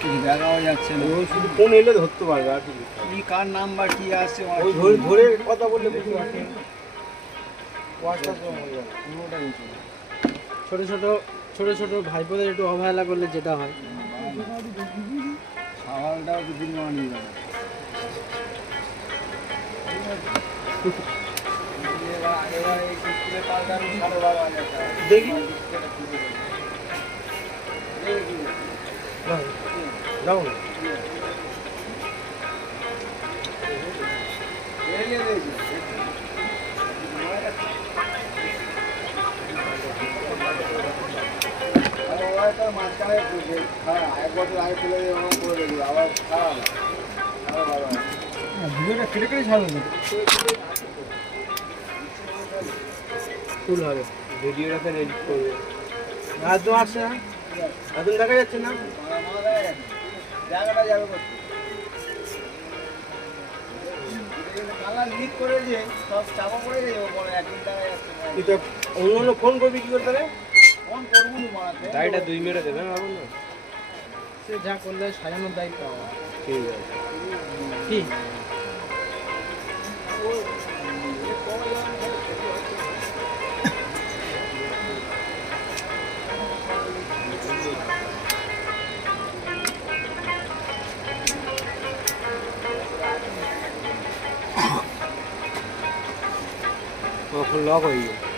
কিছু দেখাও যাচ্ছে না, শুধু ফোন এলে ধরতে পারবে আর কি কার নাম্বার কি আসছে ধরে কথা বললে বুঝতে পারছি। ছোট ছোট ছোট ছোট ভাইপোদের একটু অবহেলা করলে যেটা হয়, সকালটাও তো দিন নিয়ে যাবে। দেখি যাও না। মাঝখানে এক বছর আগে তুলে করে দেবো আবার খারাপ ভিডিওটা কেটে কেটে ছাড়বে, ফুল হবে ভিডিওটাতে এডিট করবে। আর তো আসছে না, এখন দেখা যাচ্ছে না জায়গাটা যাবে করতে কালার লিক করে যে সব চাপা পড়ে যাবে পরে একদিন দেখা যাচ্ছে এটা অন্য ফোন করবি কি করতে হবে, ফোন করবো নি মারাতে গাড়িটা 2 মিনিটে দেবে না না, সে যা করলে সাজানোর দায়িত্ব আমার। ঠিক আছে কি লক হয়ে গেল।